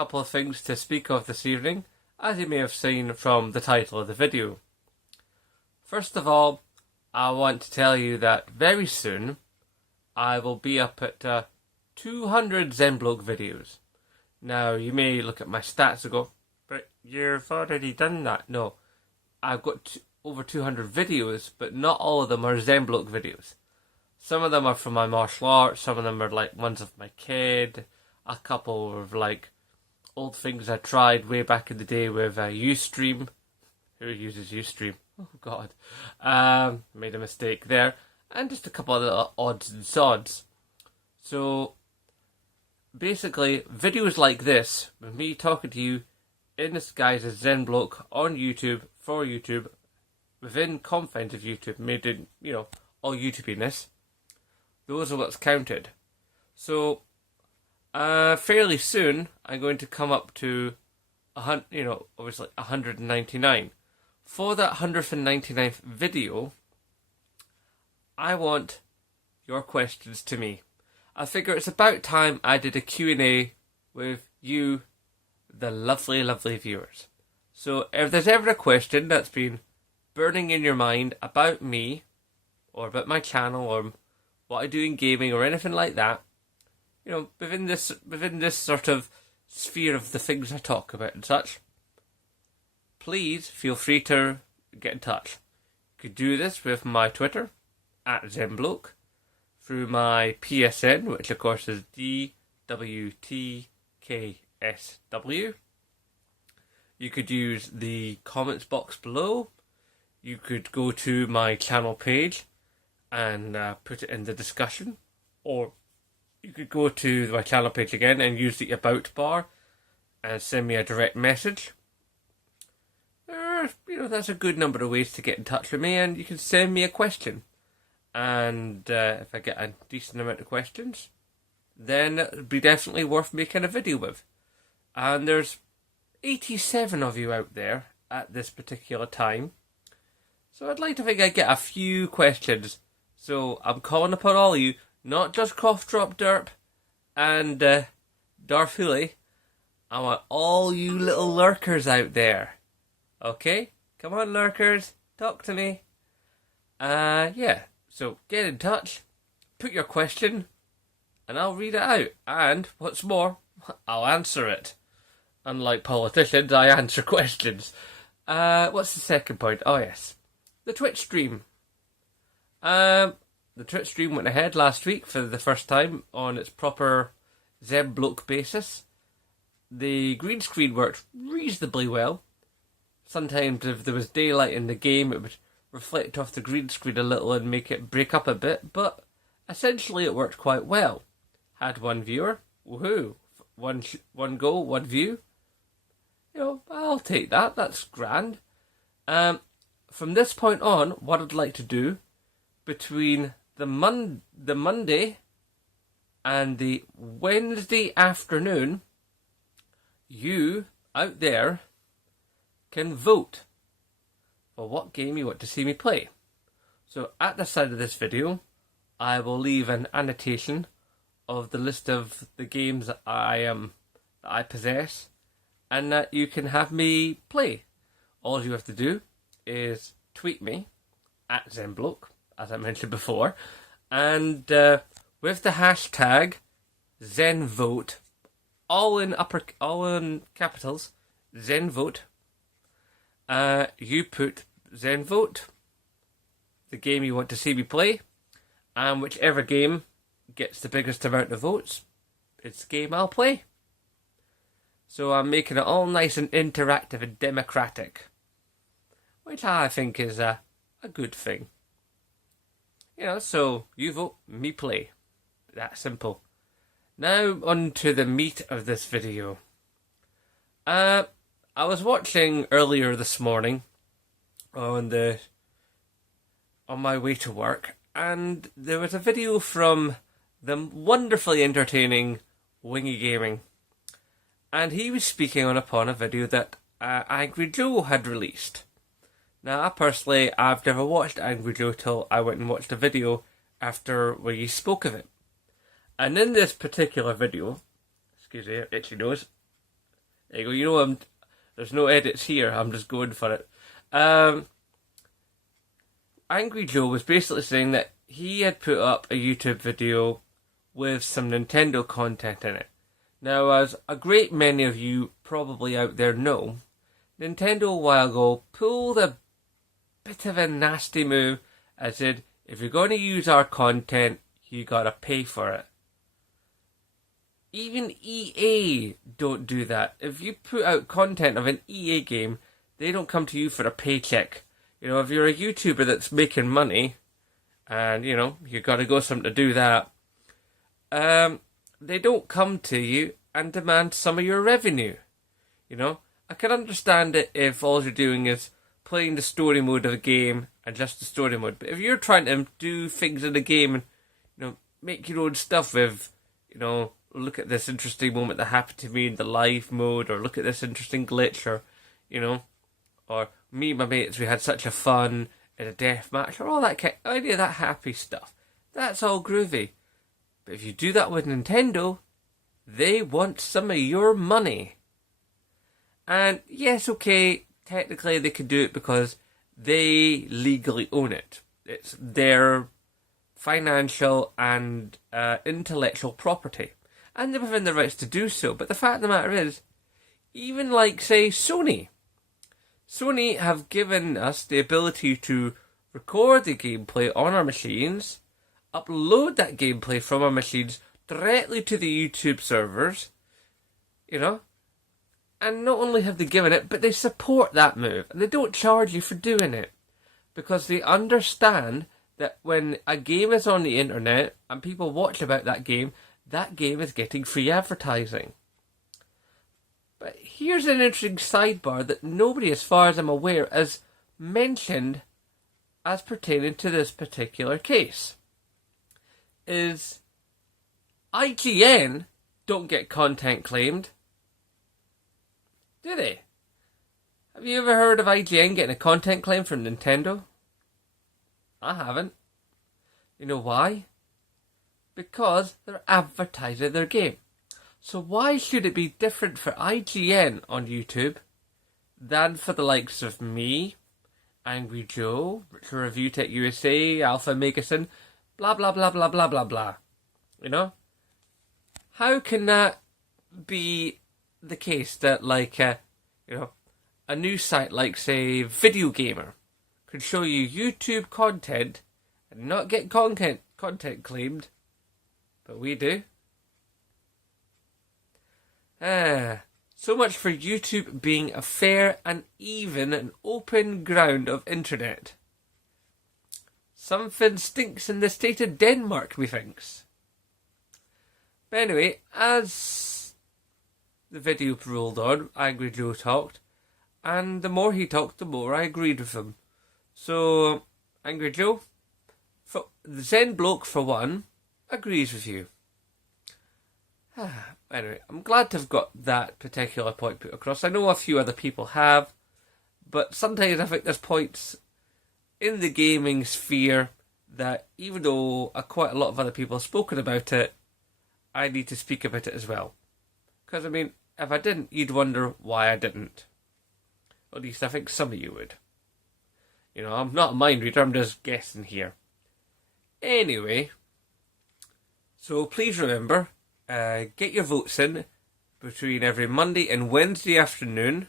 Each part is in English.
couple of things to speak of this evening, as you may have seen from the title of the video. First of all, I want to tell you that very soon I will be up at 200 Zenbloke videos. Now, you may look at my stats and go, but you've already done that. No, I've got over 200 videos, but not all of them are Zenbloke videos. Some of them are from my martial arts, some of them are like ones of my kid, a couple of like old things I tried way back in the day with Ustream. Who uses Ustream? Oh god. Made a mistake there. And just a couple of little odds and sods. So basically, videos like this, with me talking to you in this guise as Zenbloke on YouTube, for YouTube, within confines of YouTube, made in, all YouTubiness, those are what's counted. So, fairly soon, I'm going to come up to, obviously 199. For that 199th video, I want your questions to me. I figure it's about time I did a Q&A with you, the lovely, lovely viewers. So if there's ever a question that's been burning in your mind about me, or about my channel, or what I do in gaming, or anything like that, within this sort of sphere of the things I talk about and such, please feel free to get in touch. You could do this with my Twitter, @Zenbloke, through my PSN, which of course is DWTKSW. You could use the comments box below. You could go to my channel page and put it in the discussion. Or you could go to my channel page again and use the about bar and send me a direct message. That's a good number of ways to get in touch with me, and you can send me a question. And if I get a decent amount of questions, then it would be definitely worth making a video with. And there's 87 of you out there at this particular time. So I'd like to think I get a few questions. So I'm calling upon all of you, not just Cough Drop Derp and Darth Hooley. I want all you little lurkers out there. Okay? Come on, lurkers. Talk to me. So get in touch, put your question, and I'll read it out. And, what's more, I'll answer it. Unlike politicians, I answer questions. What's the second point? Oh yes, the Twitch stream. The Twitch stream went ahead last week for the first time on its proper Zenbloke basis. The green screen worked reasonably well. Sometimes if there was daylight in the game, it would reflect off the green screen a little and make it break up a bit, but essentially it worked quite well. Had one viewer, woohoo, one goal, one view. I'll take that, that's grand. From this point on, what I'd like to do, between the Monday and the Wednesday afternoon, you out there can vote for what game you want to see me play. So at the side of this video, I will leave an annotation of the list of the games that I possess, and that you can have me play. All you have to do is tweet me @Zenbloke, as I mentioned before, and with the hashtag ZenVote, all in capitals, ZenVote. You put Zenvote, the game you want to see me play, and whichever game gets the biggest amount of votes, it's the game I'll play. So I'm making it all nice and interactive and democratic, which I think is a good thing. So you vote, me play. That simple. Now on to the meat of this video. I was watching earlier this morning on my way to work, and there was a video from the wonderfully entertaining Wingy Gaming, and he was speaking upon a video that Angry Joe had released. Now, I've never watched Angry Joe till I went and watched a video after we spoke of it. And in this particular video, excuse me, itchy nose, There you go. You know, there's no edits here. I'm just going for it. Angry Joe was basically saying that he had put up a YouTube video with some Nintendo content in it. Now, as a great many of you probably out there know, Nintendo a while ago pulled a bit of a nasty move and said, if you're going to use our content, you gotta pay for it. Even EA don't do that. If you put out content of an EA game, they don't come to you for a paycheck. You know, if you're a YouTuber that's making money, and, you know, you gotta go something to do that, they don't come to you and demand some of your revenue. You know, I can understand it if all you're doing is playing the story mode of a game and just the story mode. But if you're trying to do things in the game and, you know, make your own stuff with, you know, look at this interesting moment that happened to me in the live mode, or look at this interesting glitch, or, you know, or me and my mates, we had such a fun in a death match, or all that kind of idea, that happy stuff. That's all groovy. But if you do that with Nintendo, they want some of your money. And yes, okay, technically they can do it because they legally own it. It's their financial and intellectual property. And they're within their rights to do so. But the fact of the matter is, even like, say, Sony have given us the ability to record the gameplay on our machines, upload that gameplay from our machines directly to the YouTube servers, you know, and not only have they given it, but they support that move, and they don't charge you for doing it, because they understand that when a game is on the internet and people watch about that game is getting free advertising. But here's an interesting sidebar that nobody, as far as I'm aware, has mentioned as pertaining to this particular case. Is IGN don't get content claimed. Do they? Have you ever heard of IGN getting a content claim from Nintendo? I haven't. You know why? Because they're advertising their game. So why should it be different for IGN on YouTube than for the likes of me, Angry Joe, Richard Review Tech USA, Alpha Megason, blah blah blah blah blah blah blah? You know? How can that be the case that, like, you know, a news site like, say, Video Gamer could show you YouTube content and not get content claimed, but we do? So much for YouTube being a fair and even and open ground of internet. Something stinks in the state of Denmark, methinks. But anyway, as the video rolled on, Angry Joe talked, and the more he talked, the more I agreed with him. So, Angry Joe, the Zen bloke for one, agrees with you. Anyway, I'm glad to have got that particular point put across. I know a few other people have, but sometimes I think there's points in the gaming sphere that, even though quite a lot of other people have spoken about it, I need to speak about it as well. Because, I mean, if I didn't, you'd wonder why I didn't. Or at least I think some of you would. You know, I'm not a mind reader, I'm just guessing here. Anyway, so please remember, get your votes in between every Monday and Wednesday afternoon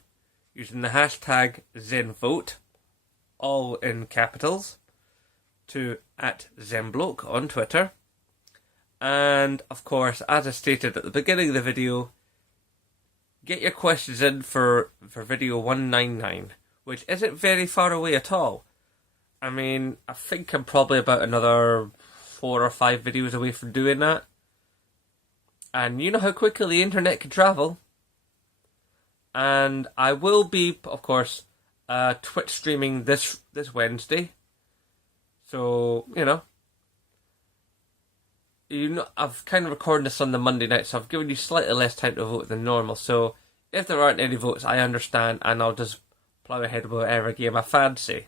using the hashtag ZenVote, all in capitals, to @ZenBloke on Twitter. And, of course, as I stated at the beginning of the video, get your questions in for video 199, which isn't very far away at all. I mean, I think I'm probably about another 4 or 5 videos away from doing that. And you know how quickly the internet can travel. And I will be, of course, Twitch streaming this Wednesday. So, you know, I've kind of recorded this on the Monday night, so I've given you slightly less time to vote than normal. So if there aren't any votes, I understand, and I'll just plough ahead with whatever game I fancy.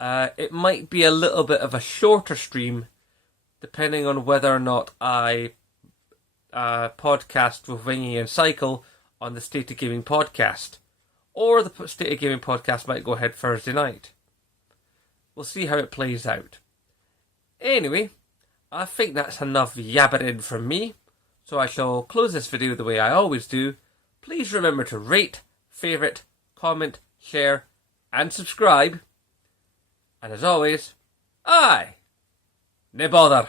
It might be a little bit of a shorter stream, depending on whether or not I podcast with Wingy and Cycle on the State of Gaming podcast. Or the State of Gaming podcast might go ahead Thursday night. We'll see how it plays out. Anyway, I think that's enough yabbering from me, so I shall close this video the way I always do. Please remember to rate, favourite, comment, share, and subscribe. And as always, aye, nae bother.